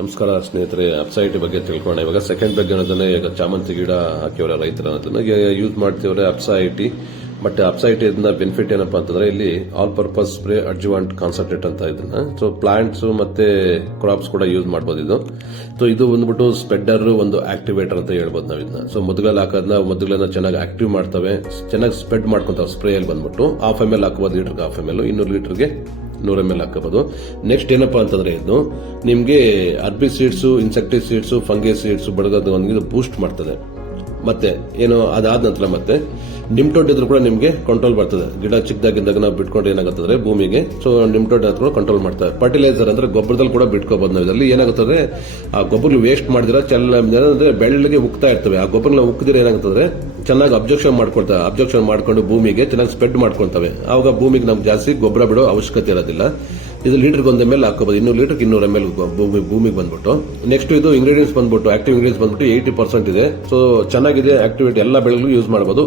ನಮಸ್ಕಾರ ಸ್ನೇಹಿತರೆ, ಅಪ್ಸೈಟಿ ಬಗ್ಗೆ ತಿಳ್ಕೊಳ್ಳೋಣ. ಇವಾಗ ಸೆಕೆಂಡ್ ಬಗ್ಗೆ ಅನ್ನೋದನ್ನ ಈಗ ಚಾಮಂತಿ ಗಿಡ ಹಾಕಿವರ ರೈತರ ಅನ್ನೋದನ್ನ ಯೂಸ್ ಮಾಡ್ತೀವ್ರೆ ಅಪ್ಸೈಟಿ. ಬಟ್ ಅಪ್ಸೈಟಿ ಇದನ್ನ ಬೆನಿಫಿಟ್ ಏನಪ್ಪಾ ಅಂತಂದ್ರೆ ಇಲ್ಲಿ ಆಲ್ ಪರ್ಪಸ್ ಸ್ಪ್ರೇ ಅಡ್ಜುವಾಂಟ್ ಕಾನ್ಸಂಟ್ರೇಟ್ ಅಂತ ಇದನ್ನ ಸೊ ಪ್ಲಾಂಟ್ಸ್ ಮತ್ತೆ ಕ್ರಾಪ್ಸ್ ಕೂಡ ಯೂಸ್ ಮಾಡಬಹುದು ಇದು. ಸೊ ಇದು ಬಂದ್ಬಿಟ್ಟು ಸ್ಪ್ರೆಡರ್ ಒಂದು ಆಕ್ಟಿವೇಟರ್ ಅಂತ ಹೇಳ್ಬೋದು ನಾವು ಇದನ್ನ. ಸೊ ಮೊದಲಲ್ಲಿ ಹಾಕೋದನ್ನ ಮೊದಲನ್ನ ಚೆನ್ನಾಗಿ ಆಕ್ಟಿವ್ ಮಾಡ್ತವೆ, ಚೆನ್ನಾಗಿ ಸ್ಪ್ರೆಡ್ ಮಾಡ್ಕೊಂತಾವೆ. ಸ್ಪ್ರೇ ಅಲ್ಲಿ ಬಂದ್ಬಿಟ್ಟು ಹಾಫ್ ml ಹಾಕಬಹುದು, ಲೀಟರ್ಗೆ ಹಾಫ್ ml, 200 ಲೀಟರ್ಗೆ 100 ml ಹಾಕಬಹುದು. ನೆಕ್ಸ್ಟ್ ಏನಪ್ಪಾ ಅಂತಂದ್ರೆ ಇದು ನಿಮ್ಗೆ ಅರ್ಬಿಸೈಡ್ಸ್, ಇನ್ಸೆಕ್ಟಿಸೈಡ್ಸ್, ಫಂಗಿಸೈಡ್ಸ್ ಬಡಗೋದು ಬೂಸ್ಟ್ ಮಾಡ್ತದೆ. ಮತ್ತೆ ಏನು ಅದಾದ ನಂತರ ಮತ್ತೆ ನಿಮ್ಟೋಡ್ ಇದ್ರೂ ಕೂಡ ನಿಮ್ಗೆ ಕಂಟ್ರೋಲ್ ಬರ್ತದೆ. ಗಿಡ ಚಿಕ್ಕದಾಗಿದ್ದಾಗ ನಾವು ಬಿಟ್ಕೊಂಡು ಏನಾಗುತ್ತದೆ ಭೂಮಿಗೆ, ಸೊ ನಿಮ್ಟೋಡ್ ಕೂಡ ಕಂಟ್ರೋಲ್ ಮಾಡ್ತಾರೆ. ಫರ್ಟಿಲೈಸರ್ ಅಂದ್ರೆ ಗೊಬ್ಬರದಲ್ಲಿ ಕೂಡ ಬಿಟ್ಕೋಬಹುದು ನಾವು. ಇದರಲ್ಲಿ ಏನಾಗುತ್ತದೆ, ಆ ಗೊಬ್ಬರ ವೇಸ್ಟ್ ಮಾಡಿದ್ರೆ ಅಂದ್ರೆ ಬೆಳ್ಳಿಗೆ ಉಕ್ತಾ ಇರ್ತವೆ. ಆ ಗೊಬ್ಬರ ಉಕ್ಕಿದ್ರೆ ಏನಾಗುತ್ತದೆ, ಚೆನ್ನಾಗಿ ಅಬ್ಜರ್ಷನ್ ಮಾಡ್ಕೊಂಡು ಭೂಮಿಗೆ ಚೆನ್ನಾಗಿ ಸ್ಪ್ರೆಡ್ ಮಾಡ್ಕೊಳ್ತವೆ. ಆವಾಗ ಭೂಮಿಗೆ ನಮ್ಗೆ ಜಾಸ್ತಿ ಗೊಬ್ಬರ ಬಿಡೋ ಅವಶ್ಯಕತೆ ಇರೋದಿಲ್ಲ. ಇದು ಲೀಟರ್ಗೆ 1 ml ಹಾಕೋಬಹುದು, 200 ಲೀಟರ್ಗೆ 200 ml ಭೂಮಿಗೆ ಬಂದ್ಬಿಟ್ಟು. ನೆಕ್ಸ್ಟ್ ಇದು ಇಂಗ್ರೀಡಿಯೆಂಟ್ಸ್ ಬಂದ್ಬಿಟ್ಟು ಆಕ್ಟಿವ್ ಇಂಗ್ರೀಡಿಯೆಂಟ್ಸ್ ಬಂದ್ಬಿಟ್ಟು 80% ಇದೆ. ಸೊ ಚೆನ್ನಾಗಿದೆ, ಆಕ್ಟಿವಿಟಿ ಎಲ್ಲ ಬೆಳೆಗಳು ಯೂಸ್ ಮಾಡಬಹುದು.